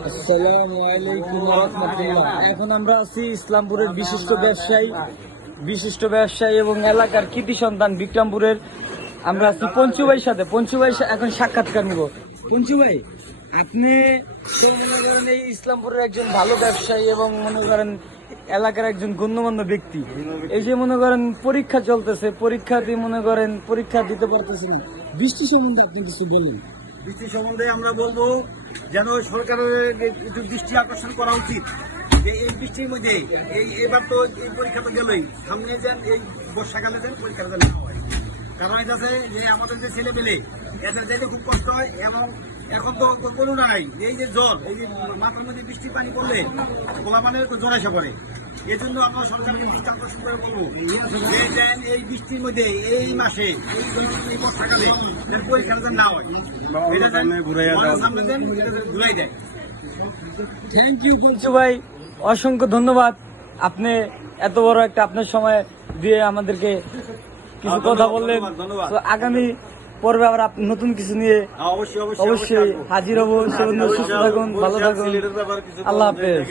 আসসালামু আলাইকুম ওয়া রাহমাতুল্লাহ। এখন আমরা আছি ইসলামপুরের বিশিষ্ট ব্যবসায়ী এবং এলাকার কৃতি সন্তান বিক্রমপুরের। আমরা আছি পঞ্চু ভাইয়ের সাথে। পঞ্চু ভাই এখন সাক্ষাৎকার নিব। পঞ্চু ভাই, আপনি তো মনে করেন এই ইসলামপুরের একজন ভালো ব্যবসায়ী এবং মনে করেন এলাকার একজন গণ্যমান্য ব্যক্তি। এই যে মনে করেন পরীক্ষা চলতেছে, পরীক্ষা দিতে পারতেছেন, বৃষ্টি সম্বন্ধে আপনি কিছু বলুন। বৃষ্টি সম্বন্ধে আমরা বলবো যেন সরকারের একটু দৃষ্টি আকর্ষণ করা উচিত যে এই বৃষ্টির মধ্যে এবার তো এই পরীক্ষা তো গেলই, সামনে যেন এই বর্ষাকালে যেন পরীক্ষাটা যেন না হয়। কারণ এটা আছে যে আমাদের যে ছেলে পেলে এদের যেতে খুব কষ্ট হয় এবং এখন তো কোনো নাই, এই যে জ্বর, এই যে মাথার মধ্যে বৃষ্টির পানি পড়লে গোলা মানে জ্বর এসে পড়ে। এই জন্য আমরা সরকারকে দৃষ্টি আকর্ষণ করে বলবো যে যেন এই বৃষ্টির মধ্যে এই মাসে এই বর্ষাকালে যেন পরীক্ষাটা যেন না হয়, এটা যেন সামনে যেন ঘুরাই দেয়। থ্যাংক ইউ পঞ্চু ভাই, অসংখ্য ধন্যবাদ। আপনি এত বড় একটা আপনার সময় দিয়ে আমাদেরকে কিছু কথা বললেন। তো আগামী পর্বে আবার নতুন কিছু নিয়ে অবশ্যই হাজির হবো। সুস্থ থাকুন, ভালো থাকুন, আল্লাহ হাফেজ।